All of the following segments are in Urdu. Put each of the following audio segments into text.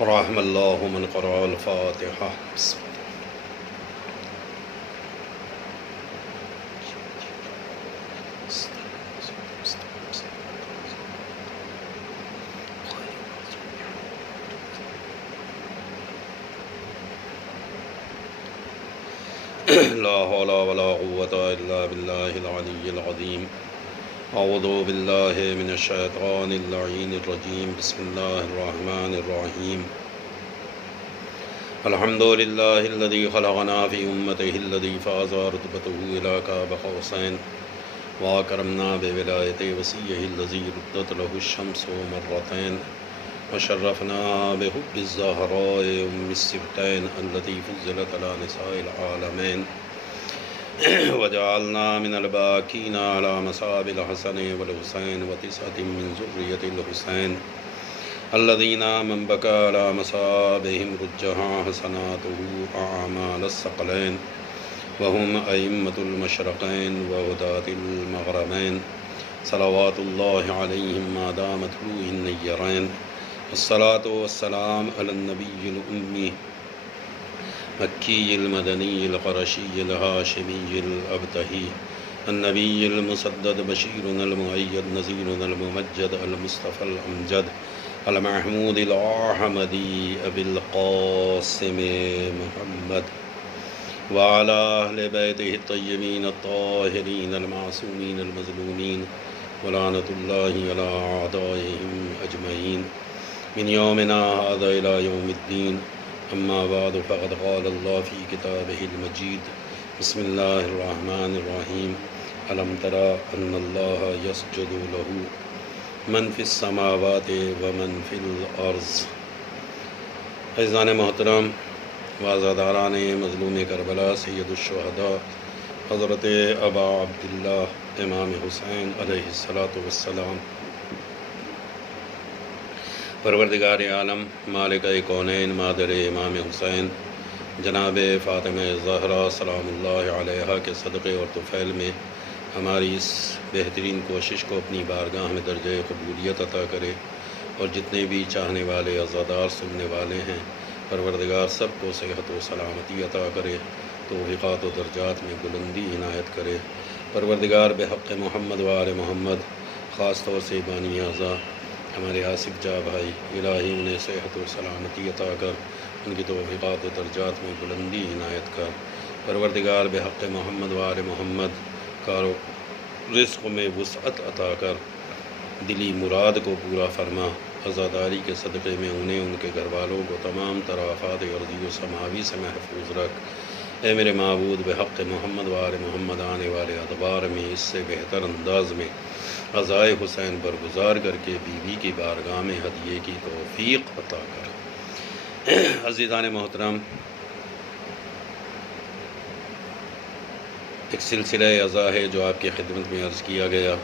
رحم اللہ من قرأ الفاتحہ. بسم لا حول ولا قوة إلا بالله العلي العظيم. أعوذ بالله من الشيطان اللعين الرجيم. بسم الله الرحمن الرحيم. الحمد لله الذي خلقنا في أمته الذي فاز رتبته إلى قاب قوسين وأكرمنا بولاية وصيه الذي ردت له الشمس مرتين وشرفنا بحب الزهراء أم السبتين التي فضلت على نساء العالمين وجعلنا من الباكين على مصاب الحسن والحسين وتسعة من ذرية الحسين الذين من بكى على مصابهم رجها حسناته أعمال الثقلين وهم أئمة المشرقين وهداة المغربين صلوات الله عليهم ما دامت روح النيرين. الصلاة والسلام على النبي الأمي مكي المدني القرشي الهاشمي الأبتهي النبي المسدد بشيرنا المؤيد نذيرنا الممجد المصطفى الأمجد المحمود الأحمدي أبي القاسم محمد وعلى أهل بيته الطيبين الطاهرين المعصومين المظلومين ولعنة الله على أعدائهم أجمعين من يومنا هذا إلى يوم الدين. أما بعد فقد قال الله في كتابه المجيد. بسم الله الرحمن الرحيم. ألم ترى أن الله يسجد له من في السماوات ومن في الأرض. عزیزان محترم وعزاداران مظلوم کربلا سید الشہداء حضرت ابا عبداللہ امام حسین علیہ السلام، پروردگار عالم مالک کونین مادر امام حسین جناب فاطمہ زہرا سلام اللہ علیہا کے صدقے اور طفیل میں ہماری اس بہترین کوشش کو اپنی بارگاہ میں درجہ قبولیت عطا کرے، اور جتنے بھی چاہنے والے عزادار سننے والے ہیں پروردگار سب کو صحت و سلامتی عطا کرے، توفیقات و درجات میں بلندی عنایت کرے. پروردگار بحق محمد و آل محمد خاص طور سے بانی اعضاء ہمارے آصف جاں بھائی، الہی انہیں صحت و سلامتی عطا کر، ان کی توفیقات و درجات میں بلندی عنایت کر. پروردگار بحق محمد و آل محمد کار و رزق میں وسعت عطا کر، دلی مراد کو پورا فرما. عزاداری کے صدقے میں انہیں، ان کے گھر والوں کو تمام تر آفات ارضی و سماوی سے محفوظ رکھ. اے میرے معبود بحق محمد و آل محمد آنے والے ادوار میں اس سے بہتر انداز میں عزائے حسین برگزار کر کے بیوی کی بارگاہ میں ہدیے کی توفیق عطا کر. عزیزان محترم، ایک سلسلہ عزا ہے جو آپ کی خدمت میں عرض کیا گیا.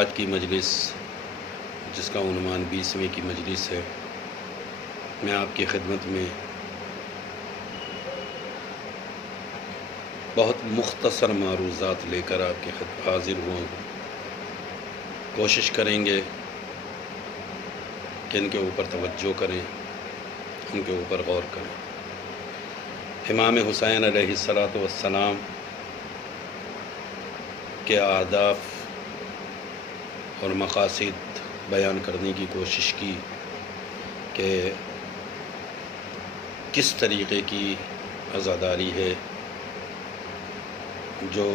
آج کی مجلس جس کا عنوان 20ویں کی مجلس ہے، میں آپ کی خدمت میں بہت مختصر معروضات لے کر آپ کے خدمت حاضر ہوا ہوں. کوشش کریں گے کہ ان کے اوپر توجہ کریں، ان کے اوپر غور کریں. امام حسین علیہ السلام کے اہداف اور مقاصد بیان کرنے کی کوشش کی کہ کس طریقے کی عزاداری ہے جو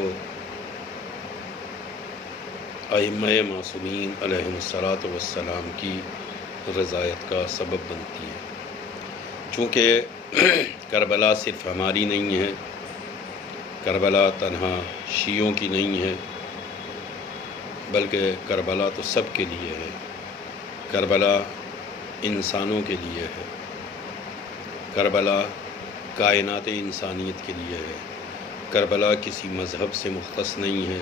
ائمہ معصومین علیہم السلام کی رضایت کا سبب بنتی ہے. چونکہ کربلا صرف ہماری نہیں ہے، کربلا تنہا شیعوں کی نہیں ہے، بلکہ کربلا تو سب کے لیے ہے. کربلا انسانوں کے لیے ہے، کربلا کائنات انسانیت کے لیے ہے. کربلا کسی مذہب سے مختص نہیں ہے،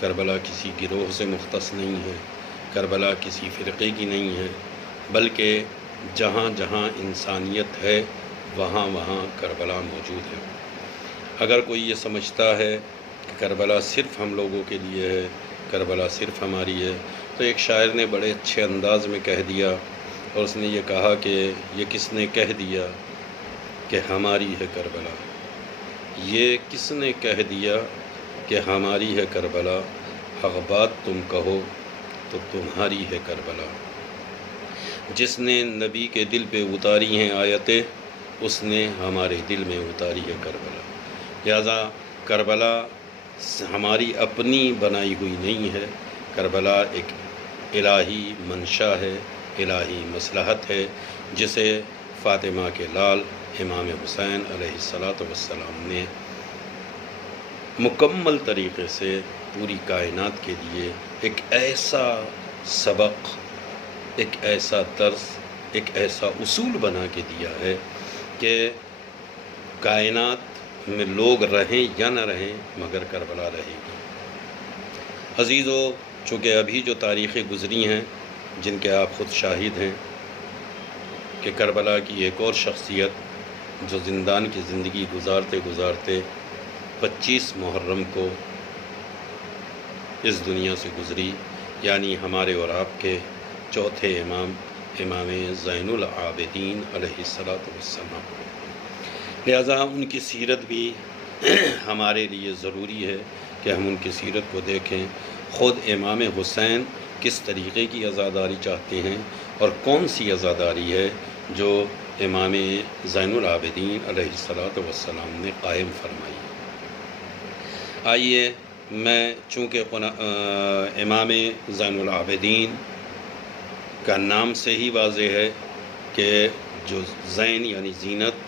کربلا کسی گروہ سے مختص نہیں ہے، کربلا کسی فرقے کی نہیں ہے، بلکہ جہاں جہاں انسانیت ہے وہاں وہاں کربلا موجود ہے. اگر کوئی یہ سمجھتا ہے کہ کربلا صرف ہم لوگوں کے لیے ہے، کربلا صرف ہماری ہے، تو ایک شاعر نے بڑے اچھے انداز میں کہہ دیا اور اس نے یہ کہا کہ یہ کس نے کہہ دیا کہ ہماری ہے کربلا، یہ کس نے کہہ دیا کہ ہماری ہے کربلا، حق بات تم کہو تو تمہاری ہے کربلا۔ جس نے نبی کے دل پہ اتاری ہیں آیتیں، اس نے ہمارے دل میں اتاری ہے کربلا۔ لہذا کربلا ہماری اپنی بنائی ہوئی نہیں ہے، کربلا ایک الہی منشا ہے، الہی مصلحت ہے، جسے فاطمہ کے لال امام حسین علیہ السلام نے مکمل طریقے سے پوری کائنات کے لیے ایک ایسا سبق، ایک ایسا طرز، ایک ایسا اصول بنا کے دیا ہے کہ کائنات میں لوگ رہیں یا نہ رہیں مگر کربلا رہے گی۔ عزیزو، چونکہ ابھی جو تاریخیں گزری ہیں جن کے آپ خود شاہد ہیں کہ کربلا کی ایک اور شخصیت جو زندان کی زندگی گزارتے گزارتے 25 محرم کو اس دنیا سے گزری، یعنی ہمارے اور آپ کے چوتھے امام زین العابدین علیہ السلام۔ لہذا ان کی سیرت بھی ہمارے لیے ضروری ہے کہ ہم ان کی سیرت کو دیکھیں، خود امام حسین کس طریقے کی عزاداری چاہتے ہیں اور کون سی عزاداری ہے جو امام زین العابدین علیہ السلام نے قائم فرمائی۔ آئیے، میں چونکہ امام زین العابدین کا نام سے ہی واضح ہے کہ جو زین یعنی زینت،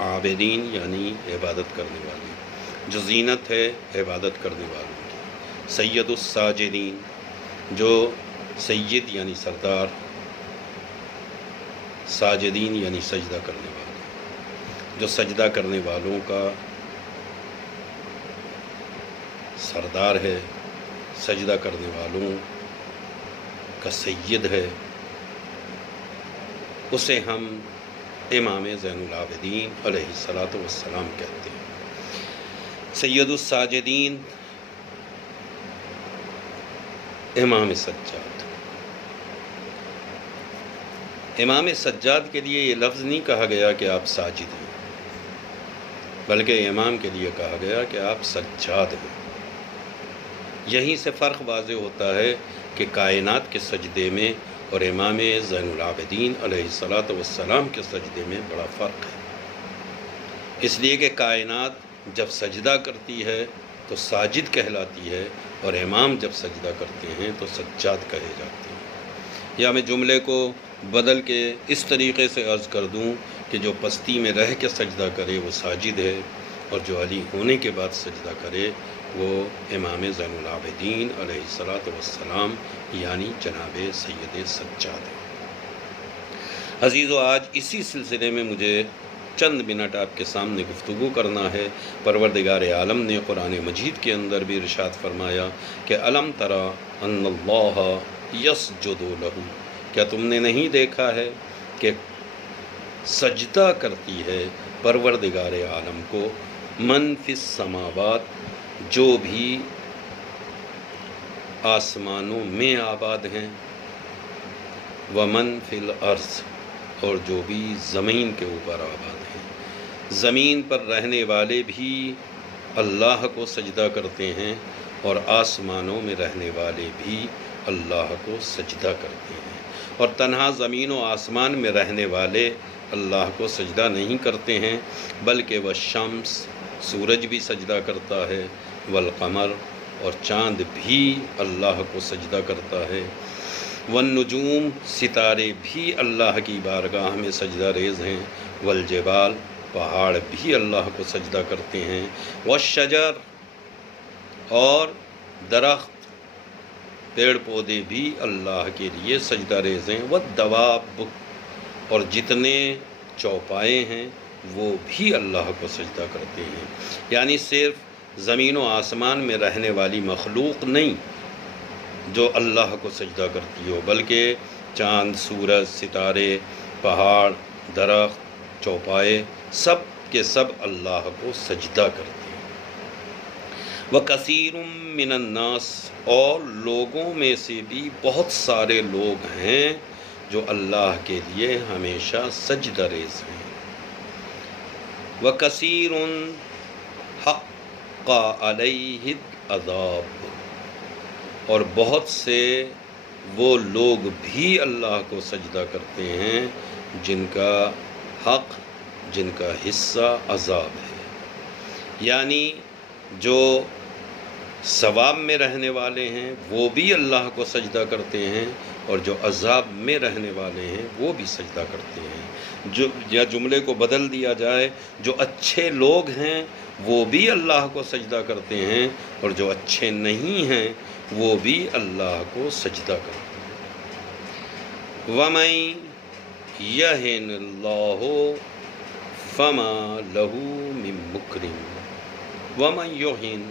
عابدین یعنی عبادت کرنے والے، جو زینت ہے عبادت کرنے والوں کی، سید الساجدین جو سید یعنی سردار، ساجدین یعنی سجدہ کرنے والے، جو سجدہ کرنے والوں کا سردار ہے، سجدہ کرنے والوں کا سید ہے، اسے ہم امام زین العابدین علیہ السلام کہتے ہیں۔ سید الساجدین امام سجاد۔ امام سجاد کے لیے یہ لفظ نہیں کہا گیا کہ آپ ساجد ہیں، بلکہ امام کے لیے کہا گیا کہ آپ سجاد ہیں۔ یہیں سے فرق واضح ہوتا ہے کہ کائنات کے سجدے میں اور امام زین العابدین علیہ السلام کے سجدے میں بڑا فرق ہے، اس لیے کہ کائنات جب سجدہ کرتی ہے تو ساجد کہلاتی ہے، اور امام جب سجدہ کرتے ہیں تو سجاد کہے جاتے ہیں۔ یا میں جملے کو بدل کے اس طریقے سے عرض کر دوں کہ جو پستی میں رہ کے سجدہ کرے وہ ساجد ہے، اور جو علی ہونے کے بعد سجدہ کرے وہ امام زین العابدین علیہ السلام یعنی جناب سید سجاد ہے۔ عزیزو، آج اسی سلسلے میں مجھے چند منٹ آپ کے سامنے گفتگو کرنا ہے۔ پروردگار عالم نے قرآن مجید کے اندر بھی ارشاد فرمایا کہ الم تری ان اللہ یسجد لہ، کیا تم نے نہیں دیکھا ہے کہ سجدہ کرتی ہے پروردگار عالم کو من فی السماوات، جو بھی آسمانوں میں آباد ہیں، ومن فی الارض، اور جو بھی زمین کے اوپر آباد ہیں۔ زمین پر رہنے والے بھی اللہ کو سجدہ کرتے ہیں، اور آسمانوں میں رہنے والے بھی اللہ کو سجدہ کرتے ہیں، اور تنہا زمین و آسمان میں رہنے والے اللہ کو سجدہ نہیں کرتے ہیں، بلکہ وہ شمس، سورج بھی سجدہ کرتا ہے، والقمر، اور چاند بھی اللہ کو سجدہ کرتا ہے، والنجوم، ستارے بھی اللہ کی بارگاہ میں سجدہ ریز ہیں، والجبال، پہاڑ بھی اللہ کو سجدہ کرتے ہیں، والشجر، اور درخت، پیڑ پودے بھی اللہ کے لیے سجدہ ریز ہیں، والدواب، اور جتنے چوپائے ہیں وہ بھی اللہ کو سجدہ کرتے ہیں۔ یعنی صرف زمین و آسمان میں رہنے والی مخلوق نہیں جو اللہ کو سجدہ کرتی ہو، بلکہ چاند، سورج، ستارے، پہاڑ، درخت، چوپائے، سب کے سب اللہ کو سجدہ کرتے ہیں۔ وَكَثِيرٌ مِّنَ النَّاسِ، اور لوگوں میں سے بھی بہت سارے لوگ ہیں جو اللہ کے لیے ہمیشہ سجدہ ریز ہیں۔ وَكَثِيرٌ حَقَّ عَلَيْهِ الْعَذَابُ، اور بہت سے وہ لوگ بھی اللہ کو سجدہ کرتے ہیں جن کا حق، جن کا حصہ عذاب ہے۔ یعنی جو ثواب میں رہنے والے ہیں وہ بھی اللہ کو سجدہ کرتے ہیں، اور جو عذاب میں رہنے والے ہیں وہ بھی سجدہ کرتے ہیں۔ یا جملے کو بدل دیا جائے، جو اچھے لوگ ہیں وہ بھی اللہ کو سجدہ کرتے ہیں، اور جو اچھے نہیں ہیں وہ بھی اللہ کو سجدہ کرتے ہیں۔ وَمَن يَهِنِ اللَّهُ فَمَا لَهُ مِن مُّكْرِمٍ وَمَن يُهِنْ،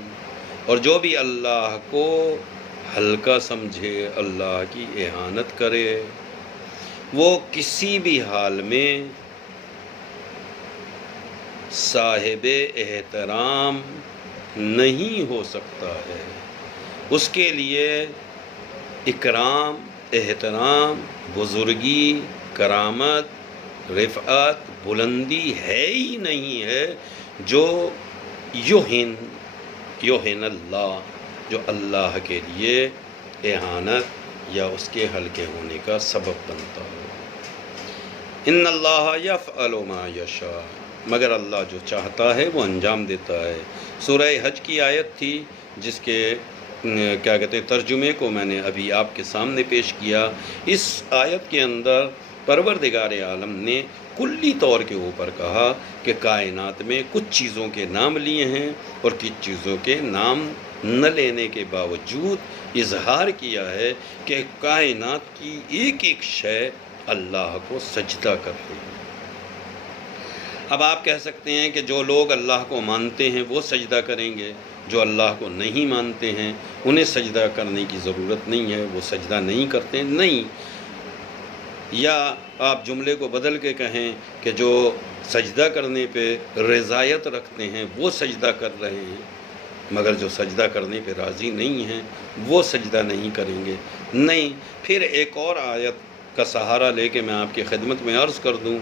اور جو بھی اللہ کو ہلکا سمجھے، اللہ کی اہانت کرے، وہ کسی بھی حال میں صاحب احترام نہیں ہو سکتا ہے۔ اس کے لیے اکرام، احترام، بزرگی، کرامت، رفعت، بلندی ہے ہی نہیں ہے جو یوہن اللہ، جو اللہ کے لیے اہانت یا اس کے ہلکے ہونے کا سبب بنتا ہو۔ ان اللہ یفعل ما یشاء، مگر اللہ جو چاہتا ہے وہ انجام دیتا ہے۔ سورہ حج کی آیت تھی جس کے کیا کہتے ہیں ترجمے کو میں نے ابھی آپ کے سامنے پیش کیا۔ اس آیت کے اندر پروردگار عالم نے کلی طور کے اوپر کہا کہ کائنات میں کچھ چیزوں کے نام لیے ہیں، اور کچھ چیزوں کے نام نہ لینے کے باوجود اظہار کیا ہے کہ کائنات کی ایک ایک شے اللہ کو سجدہ کر رہی ہے۔ اب آپ کہہ سکتے ہیں کہ جو لوگ اللہ کو مانتے ہیں وہ سجدہ کریں گے، جو اللہ کو نہیں مانتے ہیں انہیں سجدہ کرنے کی ضرورت نہیں ہے، وہ سجدہ نہیں کرتے، نہیں۔ یا آپ جملے کو بدل کے کہیں کہ جو سجدہ کرنے پہ رضایت رکھتے ہیں وہ سجدہ کر رہے ہیں، مگر جو سجدہ کرنے پہ راضی نہیں ہیں وہ سجدہ نہیں کریں گے، نہیں۔ پھر ایک اور آیت کا سہارا لے کے میں آپ کی خدمت میں عرض کر دوں۔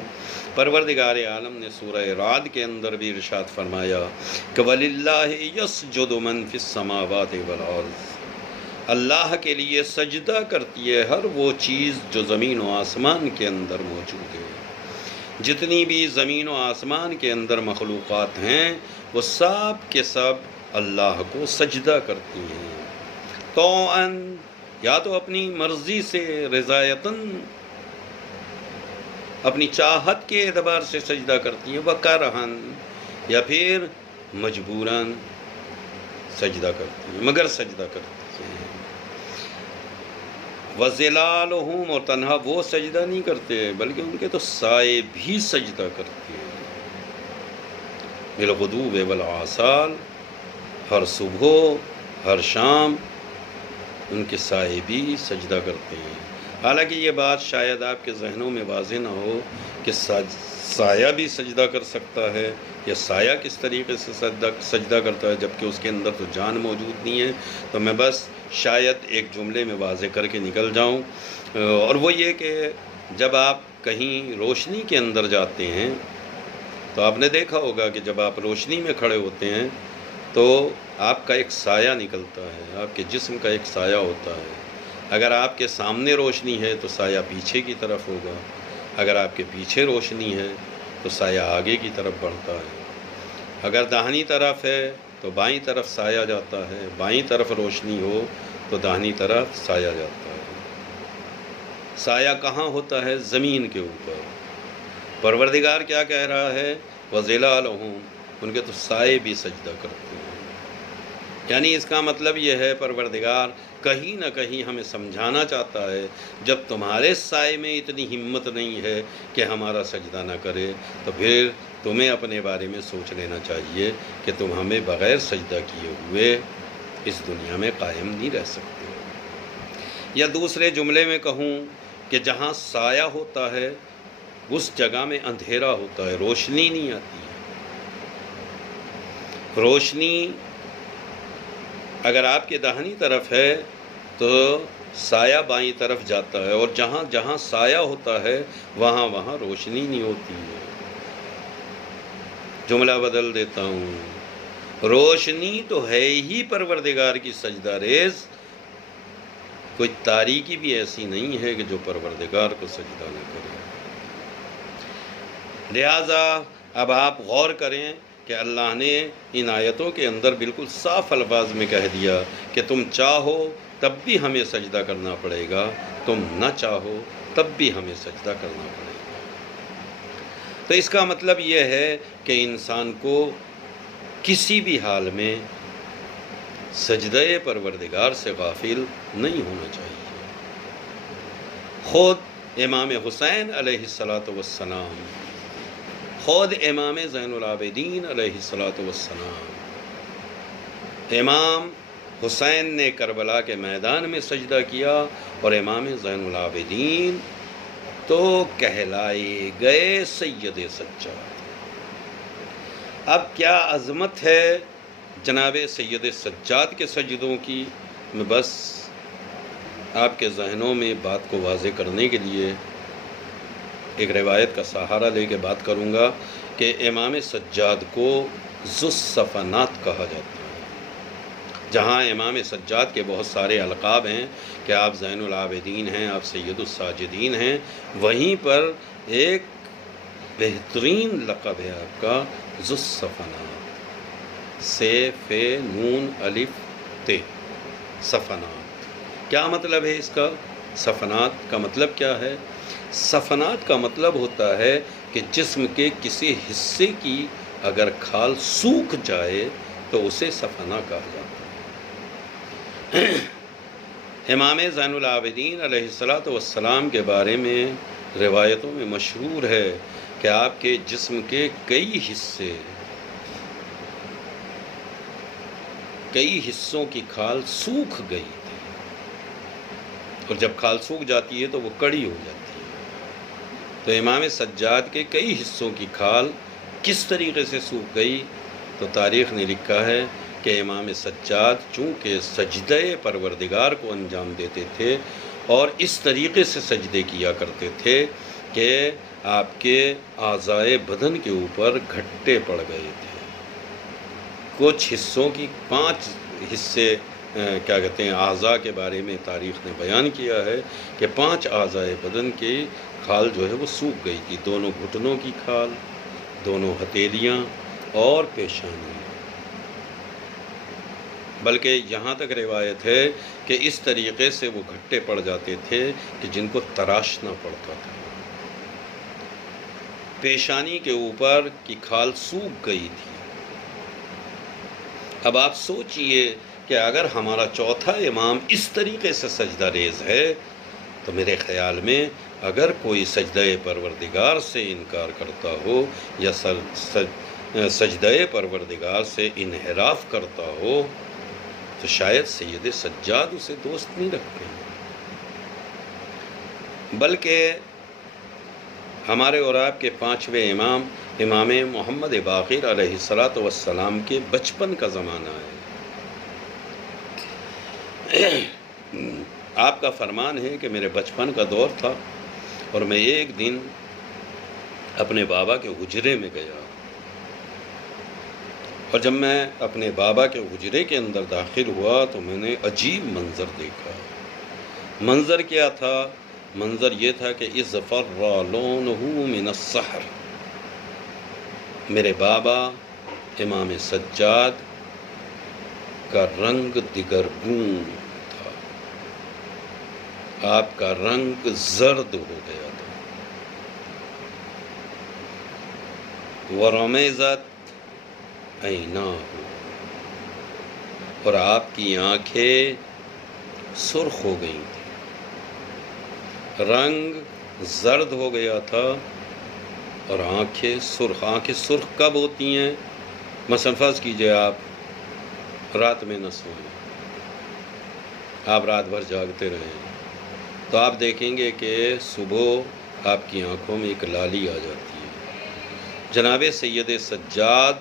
پروردگار عالم نے سورہ رعد کے اندر بھی ارشاد فرمایا کہ وَلِلَّهِ يَسْجُدُ مَن فِي السَّمَاوَاتِ وَالْأَرْضِ، اللہ کے لیے سجدہ کرتی ہے ہر وہ چیز جو زمین و آسمان کے اندر موجود ہے۔ جتنی بھی زمین و آسمان کے اندر مخلوقات ہیں وہ سب کے سب اللہ کو سجدہ کرتی ہیں، طوعاً، یا تو اپنی مرضی سے، رضایتاً، اپنی چاہت کے اعتبار سے سجدہ کرتی ہیں، وَکَرْہًا، یا پھر مجبوراً سجدہ کرتی ہیں، مگر سجدہ کرتی ہیں۔ وَظِلَالُهُمْ، اور تنہا وہ سجدہ نہیں کرتے بلکہ ان کے تو سائے بھی سجدہ کرتے ہیں، بِالْغُدُوِّ وَالْآصَالِ، ہر صبح ہر شام ان کے سائے بھی سجدہ کرتے ہیں۔ حالانکہ یہ بات شاید آپ کے ذہنوں میں واضح نہ ہو کہ سایہ بھی سجدہ کر سکتا ہے، یا سایہ کس طریقے سے سجدہ کرتا ہے جبکہ اس کے اندر تو جان موجود نہیں ہے۔ تو میں بس شاید ایک جملے میں واضح کر کے نکل جاؤں، اور وہ یہ کہ جب آپ کہیں روشنی کے اندر جاتے ہیں تو آپ نے دیکھا ہوگا کہ جب آپ روشنی میں کھڑے ہوتے ہیں تو آپ کا ایک سایہ نکلتا ہے، آپ کے جسم کا ایک سایہ ہوتا ہے۔ اگر آپ کے سامنے روشنی ہے تو سایہ پیچھے کی طرف ہوگا، اگر آپ کے پیچھے روشنی ہے تو سایہ آگے کی طرف بڑھتا ہے، اگر داہنی طرف ہے تو بائیں طرف سایہ جاتا ہے، بائیں طرف روشنی ہو تو داہنی طرف سایہ جاتا ہے۔ سایہ کہاں ہوتا ہے؟ زمین کے اوپر۔ پروردگار کیا کہہ رہا ہے؟ وَظِلَالُهُمْ، ان کے تو سائے بھی سجدہ کرتے ہیں۔ یعنی اس کا مطلب یہ ہے پروردگار کہیں نہ کہیں ہمیں سمجھانا چاہتا ہے جب تمہارے سائے میں اتنی ہمت نہیں ہے کہ ہمارا سجدہ نہ کرے تو پھر تمہیں اپنے بارے میں سوچ لینا چاہیے کہ تم ہمیں بغیر سجدہ کیے ہوئے اس دنیا میں قائم نہیں رہ سکتے۔ یا دوسرے جملے میں کہوں کہ جہاں سایہ ہوتا ہے اس جگہ میں اندھیرا ہوتا ہے، روشنی نہیں آتی ہے۔ روشنی اگر آپ کے داہنی طرف ہے تو سایہ بائیں طرف جاتا ہے، اور جہاں جہاں سایہ ہوتا ہے وہاں وہاں روشنی نہیں ہوتی ہے۔ جملہ بدل دیتا ہوں، روشنی تو ہے ہی پروردگار کی سجدہ ریز، کوئی تاریکی بھی ایسی نہیں ہے کہ جو پروردگار کو سجدہ نہ کرے۔ لہٰذا اب آپ غور کریں کہ اللہ نے ان آیتوں کے اندر بالکل صاف الفاظ میں کہہ دیا کہ تم چاہو تب بھی ہمیں سجدہ کرنا پڑے گا، تم نہ چاہو تب بھی ہمیں سجدہ کرنا پڑے گا۔ تو اس کا مطلب یہ ہے کہ انسان کو کسی بھی حال میں سجدہ پروردگار سے غافل نہیں ہونا چاہیے۔ خود امام حسین علیہ السلام، خود امام زین العابدین علیہ السلام، امام حسین نے کربلا کے میدان میں سجدہ کیا، اور امام زین العابدین تو کہلائے گئے سید سجاد۔ اب کیا عظمت ہے جناب سید سجاد کے سجدوں کی، میں بس آپ کے ذہنوں میں بات کو واضح کرنے کے لیے ایک روایت کا سہارا لے کے بات کروں گا کہ امام سجاد کو ذو الصفنات کہا جاتا ہے۔ جہاں امام سجاد کے بہت سارے القاب ہیں کہ آپ زین العابدین ہیں، آپ سید الساجدین ہیں، وہیں پر ایک بہترین لقب ہے آپ کا ذو الصفنات، سے فے نون الف تے، صفنات۔ کیا مطلب ہے اس کا؟ صفنات کا مطلب کیا ہے؟ صفنات کا مطلب ہوتا ہے کہ جسم کے کسی حصے کی اگر کھال سوکھ جائے تو اسے صفنا کہا جاتا ہے۔ امام زین العابدین علیہ السلام کے بارے میں روایتوں میں مشہور ہے کہ آپ کے جسم کے کئی حصوں کی کھال سوکھ گئی تھی، اور جب کھال سوکھ جاتی ہے تو وہ کڑی ہو جاتی ہے۔ تو امام سجاد کے کئی حصوں کی کھال کس طریقے سے سوکھ گئی؟ تو تاریخ نے لکھا ہے کہ امام سجاد چونکہ سجدہ پروردگار کو انجام دیتے تھے اور اس طریقے سے سجدے کیا کرتے تھے کہ آپ کے اعضائے بدن کے اوپر گھٹے پڑ گئے تھے۔ کچھ حصوں کی 5 حصے اعضاء کے بارے میں تاریخ نے بیان کیا ہے کہ 5 اعضائے بدن کی کھال جو ہے وہ سوکھ گئی تھی، دونوں گھٹنوں کی کھال، دونوں ہتھیلیاں اور پیشانی۔ بلکہ یہاں تک روایت ہے کہ اس طریقے سے وہ گھٹے پڑ جاتے تھے کہ جن کو تراشنا پڑتا تھا۔ پیشانی کے اوپر کی کھال سوکھ گئی تھی۔ اب آپ سوچئے کہ اگر ہمارا چوتھا امام اس طریقے سے سجدہ ریز ہے تو میرے خیال میں اگر کوئی سجدہ پروردگار سے انکار کرتا ہو یا سجدہ پروردگار سے انحراف کرتا ہو تو شاید سید سجاد اسے دوست نہیں رکھتے ہیں، بلکہ ہمارے اور آپ کے 5ویں امام محمد باقر علیہ السلام کے بچپن کا زمانہ ہے۔ آپ کا فرمان ہے کہ میرے بچپن کا دور تھا اور میں ایک دن اپنے بابا کے حجرے میں گیا، اور جب میں اپنے بابا کے حجرے کے اندر داخل ہوا تو میں نے عجیب منظر دیکھا۔ منظر کیا تھا؟ منظر یہ تھا کہ اِذْفَرَّ لَوْنُهُ مِنَ السَّحْرِ، میرے بابا امام سجاد کا رنگ دگرگون تھا، آپ کا رنگ زرد ہو گیا تھا۔ وَرَمَيْزَتْ عَيْنَاهُ، اور آپ کی آنکھیں سرخ ہو گئی تھیں۔ رنگ زرد ہو گیا تھا اور آنکھیں سرخ۔ آنکھیں سرخ کب ہوتی ہیں؟ مثلا فرض کیجئے آپ رات میں نہ سوئیں، آپ رات بھر جاگتے رہیں تو آپ دیکھیں گے کہ صبح آپ کی آنکھوں میں ایک لالی آ جاتی ہے۔ جناب سید سجاد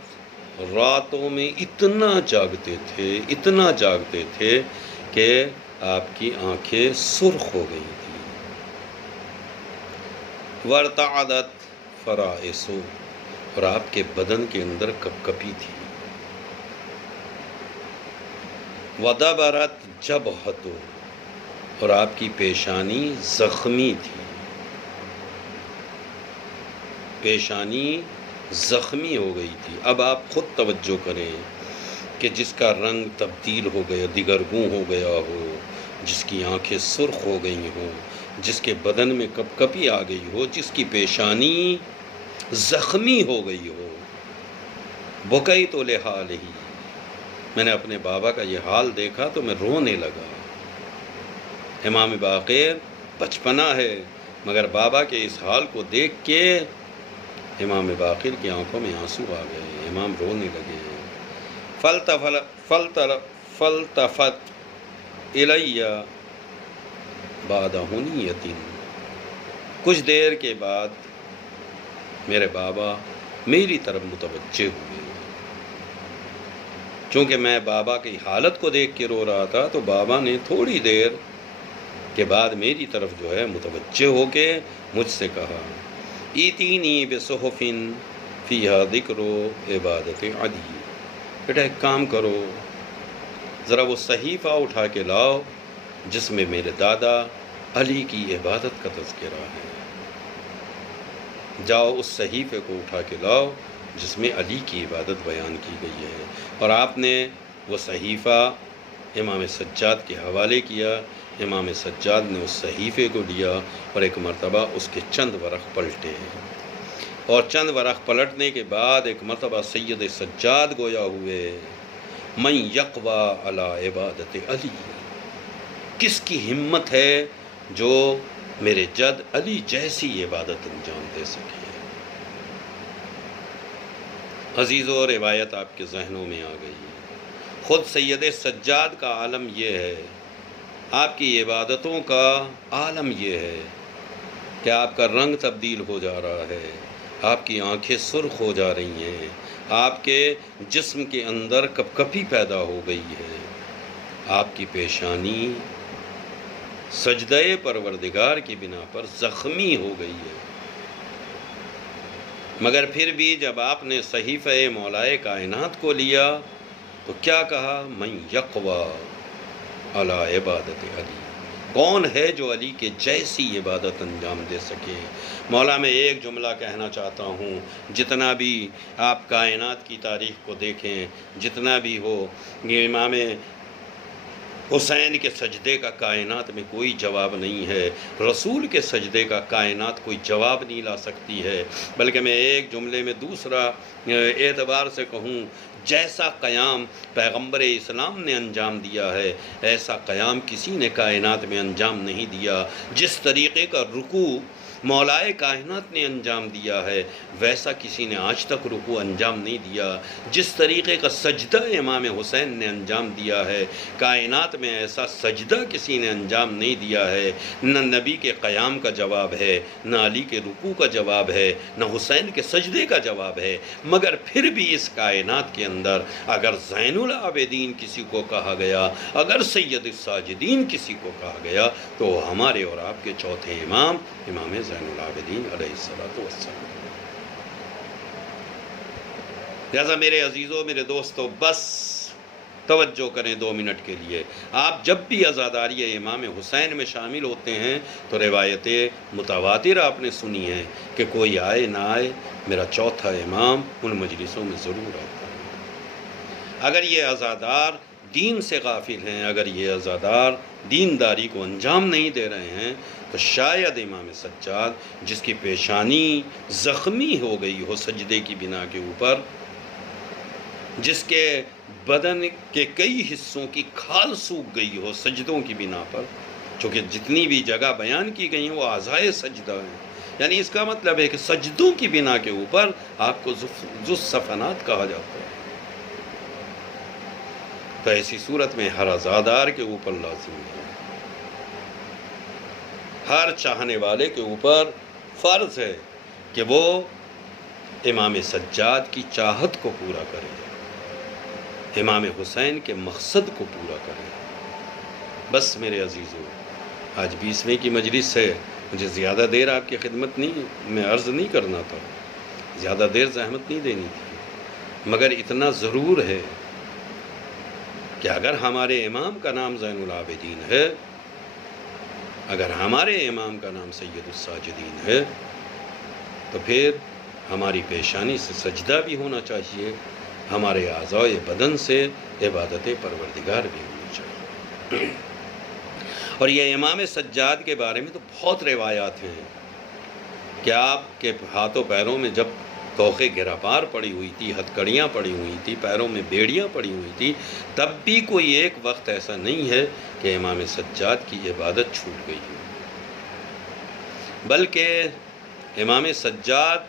راتوں میں اتنا جاگتے تھے کہ آپ کی آنکھیں سرخ ہو گئی تھیں. وارتعدت فرائسو، اور آپ کے بدن کے اندر کپکپی تھی. ودبرت جبہتو، اور آپ کی پیشانی زخمی تھی. پیشانی زخمی ہو گئی تھی. اب آپ خود توجہ کریں کہ جس کا رنگ تبدیل ہو گیا، دگرگوں ہو گیا ہو، جس کی آنکھیں سرخ ہو گئی ہوں، جس کے بدن میں کپکپی آ گئی ہو، جس کی پیشانی زخمی ہو گئی ہو. بکیت لحالہ، میں نے اپنے بابا کا یہ حال دیکھا تو میں رونے لگا. امام باقر بچپنا ہے، مگر بابا کے اس حال کو دیکھ کے امام باقر کی آنکھوں میں آنسو آ گئے. امام رونے لگے. فلتفت الی بعد ہنیۃ، کچھ دیر کے بعد میرے بابا میری طرف متوجہ ہوئے. چونکہ میں بابا کی حالت کو دیکھ کے رو رہا تھا تو بابا نے تھوڑی دیر کے بعد میری طرف جو ہے متوجہ ہو کے مجھ سے کہا، ایتینی بصحف فیہا ذکر عبادت علی. بیٹا ایک کام کرو، ذرا وہ صحیفہ اٹھا کے لاؤ جس میں میرے دادا علی کی عبادت کا تذکرہ ہے. جاؤ اس صحیفے کو اٹھا کے لاؤ جس میں علی کی عبادت بیان کی گئی ہے. اور آپ نے وہ صحیفہ امام سجاد کے حوالے کیا. امام سجاد نے اس صحیفے کو لیا اور ایک مرتبہ اس کے چند ورق پلٹے، اور چند ورق پلٹنے کے بعد ایک مرتبہ سید سجاد گویا ہوئے، من یقوی علی عبادت علی، کس کی ہمت ہے جو میرے جد علی جیسی عبادت انجام دے سکے. عزیزو، روایت آپ کے ذہنوں میں آ گئی. خود سید سجاد کا عالم یہ ہے، آپ کی عبادتوں کا عالم یہ ہے کہ آپ کا رنگ تبدیل ہو جا رہا ہے، آپ کی آنکھیں سرخ ہو جا رہی ہیں، آپ کے جسم کے اندر کپکپی پیدا ہو گئی ہے، آپ کی پیشانی سجدہ پروردگار کی بنا پر زخمی ہو گئی ہے. مگر پھر بھی جب آپ نے صحیفہ مولائے کائنات کو لیا تو کیا کہا، من یقوی علی عبادت علی، کون ہے جو علی کے جیسی عبادت انجام دے سکے. مولا میں ایک جملہ کہنا چاہتا ہوں، جتنا بھی آپ کائنات کی تاریخ کو دیکھیں، جتنا بھی ہو، یہ امام حسین کے سجدے کا کائنات میں کوئی جواب نہیں ہے، رسول کے سجدے کا کائنات کوئی جواب نہیں لا سکتی ہے. بلکہ میں ایک جملے میں دوسرا اعتبار سے کہوں، جیسا قیام پیغمبر اسلام نے انجام دیا ہے ایسا قیام کسی نے کائنات میں انجام نہیں دیا. جس طریقے کا رکوع مولائے کائنات نے انجام دیا ہے ویسا کسی نے آج تک رکوع انجام نہیں دیا. جس طریقے کا سجدہ امام حسین نے انجام دیا ہے کائنات میں ایسا سجدہ کسی نے انجام نہیں دیا ہے. نہ نبی کے قیام کا جواب ہے، نہ علی کے رکوع کا جواب ہے، نہ حسین کے سجدے کا جواب ہے. مگر پھر بھی اس کائنات کے اندر اگر زین العابدین کسی کو کہا گیا، اگر سید الساجدین کسی کو کہا گیا تو ہمارے اور آپ کے چوتھے امام زین العابدین علیہ السلام. لہذا میرے عزیزوں، میرے دوستو، بس توجہ کریں 2 منٹ کے لیے. آپ جب بھی عزاداری امام حسین میں شامل ہوتے ہیں تو روایتیں متواتر آپ نے سنی ہیں کہ کوئی آئے نہ آئے میرا چوتھا امام ان مجلسوں میں ضرور آتا ہے. اگر یہ عزادار دین سے غافل ہیں، اگر یہ عزادار دینداری کو انجام نہیں دے رہے ہیں تو شاید امام سجاد جس کی پیشانی زخمی ہو گئی ہو سجدے کی بنا کے اوپر، جس کے بدن کے کئی حصوں کی کھال سوکھ گئی ہو سجدوں کی بنا پر، چونکہ جتنی بھی جگہ بیان کی گئی ہیں وہ اعضائے سجدہ ہیں، یعنی اس کا مطلب ہے کہ سجدوں کی بنا کے اوپر آپ کو ذوالصفنات کہا جاتا ہے. تو ایسی صورت میں ہر عزادار کے اوپر لازم ہے، ہر چاہنے والے کے اوپر فرض ہے کہ وہ امام سجاد کی چاہت کو پورا کرے، امام حسین کے مقصد کو پورا کرے. بس میرے عزیزو، آج 20ویں کی مجلس ہے، مجھے زیادہ دیر آپ کی خدمت میں عرض نہیں کرنا تھا، زیادہ دیر زحمت نہیں دینی تھی، مگر اتنا ضرور ہے کہ اگر ہمارے امام کا نام زین العابدین ہے، اگر ہمارے امام کا نام سید الساجدین ہے، تو پھر ہماری پیشانی سے سجدہ بھی ہونا چاہیے، ہمارے اعضاء بدن سے عبادت پروردگار بھی ہونی چاہیے۔ اور یہ امام سجاد کے بارے میں تو بہت روایات ہیں کہ آپ کے ہاتھوں پیروں میں جب توخے گراپار پڑی ہوئی تھی، ہتھکڑیاں پڑی ہوئی تھی، پیروں میں بیڑیاں پڑی ہوئی تھی، تب بھی کوئی ایک وقت ایسا نہیں ہے کہ امام سجاد کی عبادت چھوٹ گئی ہو۔ بلکہ امام سجاد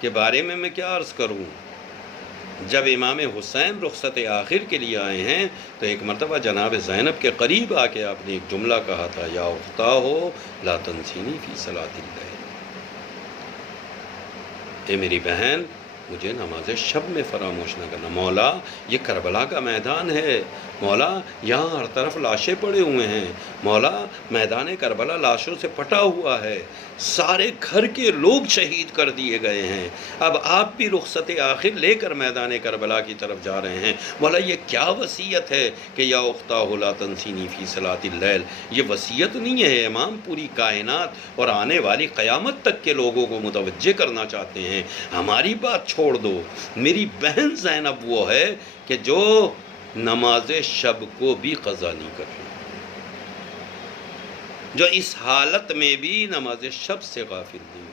کے بارے میں کیا عرض کروں، جب امام حسین رخصت آخر کے لیے آئے ہیں تو ایک مرتبہ جناب زینب کے قریب آ کے آپ نے ایک جملہ کہا تھا، یا اختاہو لا تنسینی فی صلاۃ اللیل، اے میری بہن مجھے نماز شب میں فراموش نہ کرنا۔ مولا یہ کربلا کا میدان ہے، مولا یہاں ہر طرف لاشیں پڑے ہوئے ہیں، مولا میدان کربلا لاشوں سے پٹا ہوا ہے، سارے گھر کے لوگ شہید کر دیے گئے ہیں، اب آپ بھی رخصت آخر لے کر میدان کربلا کی طرف جا رہے ہیں، مولا یہ کیا وصیت ہے کہ یا اختاہ لا تنسینی فی صلاۃ اللیل؟ یہ وصیت نہیں ہے، امام پوری کائنات اور آنے والی قیامت تک کے لوگوں کو متوجہ کرنا چاہتے ہیں۔ ہماری بات چھوڑ دو، میری بہن زینب وہ ہے کہ جو نماز شب کو بھی قضا نہیں کر رہی، جو اس حالت میں بھی نماز شب سے غافل نہیں۔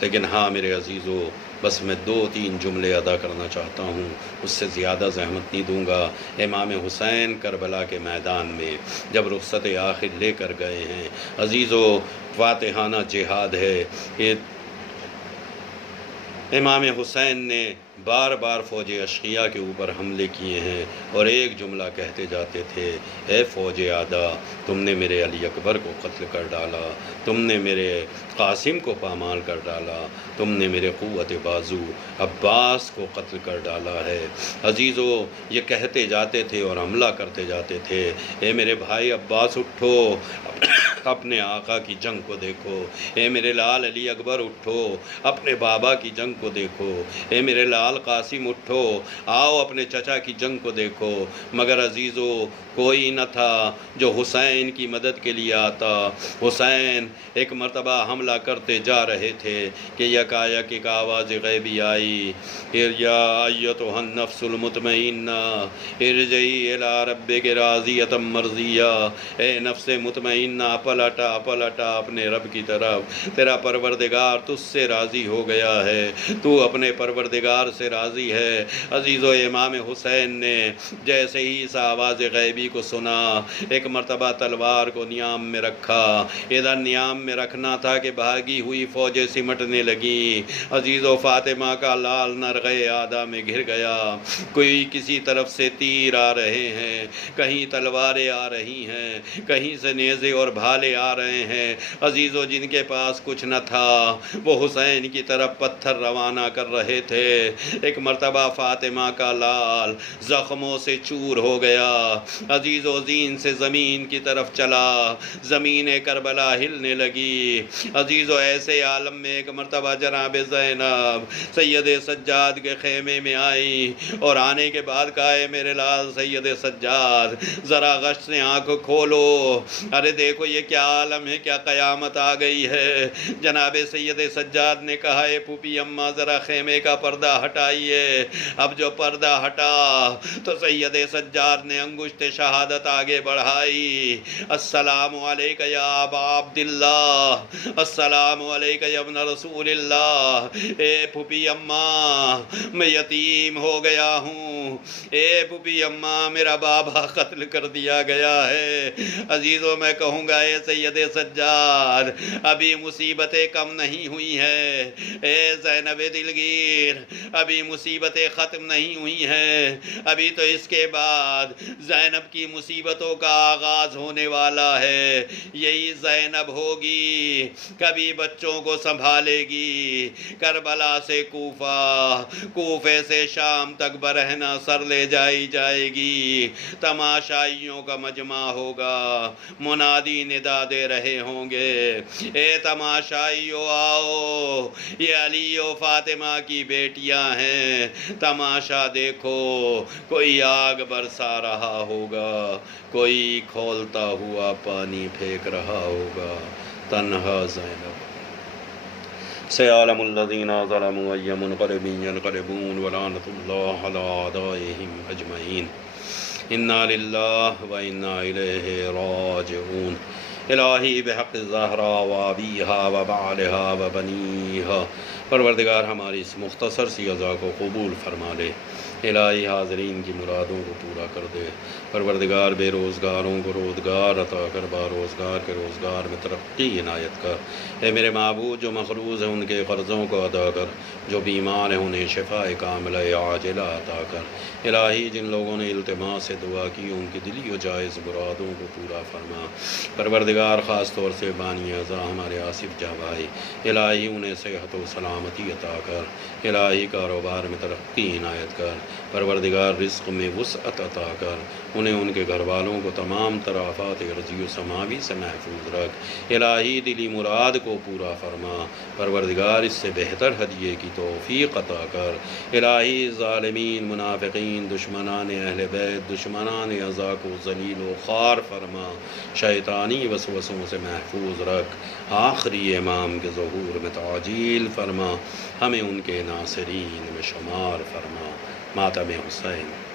لیکن ہاں میرے عزیزو، بس میں 2-3 جملے ادا کرنا چاہتا ہوں، اس سے زیادہ زحمت نہیں دوں گا۔ امام حسین کربلا کے میدان میں جب رخصت آخر لے کر گئے ہیں، عزیزو فاتحانہ جہاد ہے، یہ امام حسین نے بار بار فوج اشقیاء کے اوپر حملے کیے ہیں اور ایک جملہ کہتے جاتے تھے، اے فوج آدھا تم نے میرے علی اکبر کو قتل کر ڈالا، تم نے میرے قاسم کو پامال کر ڈالا، تم نے میرے قوت بازو عباس کو قتل کر ڈالا ہے۔ عزیزو یہ کہتے جاتے تھے اور حملہ کرتے جاتے تھے، اے میرے بھائی عباس اٹھو، اپنے آقا کی جنگ کو دیکھو، اے میرے لال علی اکبر اٹھو، اپنے بابا کی جنگ کو دیکھو، اے میرے لال قاسم اٹھو، آؤ اپنے چچا کی جنگ کو دیکھو۔ مگر عزیزو کوئی نہ تھا جو حسین کی مدد کے لیے آتا۔ حسین ایک مرتبہ حملہ کرتے جا رہے تھے کہ یکایک ایک آواز غیبی آئی، یا ایتھا النفس المطمئنہ ارجعی الی ربک راضیۃ مرضیہ، اے نفس مطمئنہ پلٹا اپنے رب کی طرف، تیرا پروردگار تجھ سے راضی ہو گیا ہے، تو اپنے پروردگار سے راضی ہے۔ عزیزو امام حسین نے جیسے ہی اس آواز غیبی کو سنا، ایک مرتبہ تلوار کو نیام میں رکھا، ادھر نیام میں رکھنا تھا کہ بھاگی ہوئی فوجیں سمٹنے لگی۔ عزیزو فاطمہ کا لال نرغے آدھا میں گر گیا، کوئی کسی طرف سے تیر آ رہے ہیں، کہیں تلواریں آ رہی ہیں، کہیں سے نیزے اور بھالے آ رہے ہیں۔ عزیزو جن کے پاس کچھ نہ تھا وہ حسین کی طرف پتھر روانہ کر رہے تھے۔ ایک مرتبہ فاطمہ کا لال زخموں سے چور ہو گیا، عزیزو زین سے زمین کی طرف چلا، زمین کربلا ہلنے لگی۔ عزیزو ایسے عالم میں ایک مرتبہ جناب زینب سید سجاد کے خیمے میں آئی اور آنے کے بعد کہا، اے میرے لال سید سجاد ذرا غش سے آنکھ کھولو، ارے دیکھو یہ کیا عالم ہے، کیا قیامت آ گئی ہے۔ جناب سید سجاد نے کہا، اے پھوپھی اماں ذرا خیمے کا پردہ ہٹائیے۔ اب جو پردہ ہٹا تو سید سجاد نے انگشت شہادت آگے بڑھائی، السلام علیک یا ابا عبداللہ، السلام علیک یا ابن رسول اللہ۔ اے پھوپھی اماں میں یتیم ہو گیا ہوں، اے پھوپھی اماں میرا بابا قتل کر دیا گیا ہے۔ عزیزو میں کہوں گا، اے سید سجاد ابھی مصیبتیں کم نہیں ہوئی ہیں، اے زینب دلگیر ابھی مصیبتیں ختم نہیں ہوئی ہیں، ابھی تو اس کے بعد زینب کی مصیبتوں کا آغاز ہونے والا ہے۔ یہی زینب ہوگی، کبھی بچوں کو سنبھالے گی، کربلا سے کوفہ، کوفے سے شام تک برہنہ، دنیا سر لے جائی جائے گی، تماشائیوں کا مجمع ہوگا، منادی ندا دے رہے ہوں گے، اے تماشائیوں آؤ، یہ علی و فاطمہ کی بیٹیاں ہیں، تماشا دیکھو، کوئی آگ برسا رہا ہوگا، کوئی کھولتا ہوا پانی پھینک رہا ہوگا، تنہا زینب۔ سيعلم الذين ظلموا أي منقلب ينقلبون ولعنة الله على أعدائهم أجمعين إنا لله وإنا إليه راجعون۔ الہی بحق الزہرا وابیہا وبعلہا وبنیہا، پروردگار ہماری اس مختصر سی عزا کو قبول فرما لے، الہی حاضرین کی مرادوں کو پورا کر دے، پروردگار بے روزگاروں کو روزگار عطا کر، با روزگار کے روزگار میں ترقی عنایت کر، اے میرے معبود جو مقروض ہیں ان کے قرضوں کو ادا کر، جو بیمار ہیں انہیں شفاء کاملہ عاجلہ عطا کر، الہی جن لوگوں نے التماس سے دعا کی ان کی دلی و جائز مرادوں کو پورا فرما، پروردگار خاص طور سے بانی اعضاء ہمارے آصف جاں بھائی، الہی انہیں صحت و سلامتی عطا کر، الہی کاروبار میں ترقی عنایت کر، پروردگار رزق میں وسعت عطا کر، انہیں ان کے گھر والوں کو تمام تر آفات ارضی و سماوی سے محفوظ رکھ، الہی دلی مراد کو پورا فرما، پروردگار اس سے بہتر ہدیے کی توفیق عطا کر، الہی ظالمین، منافقین، دشمنان اہل بیت، دشمنان اعضاء کو ذلیل و خوار فرما، شیطانی وسوسوں سے محفوظ رکھ، آخری امام کے ظہور میں تعجیل فرما، ہمیں ان کے ناصرین میں شمار فرما، ماتم حسین۔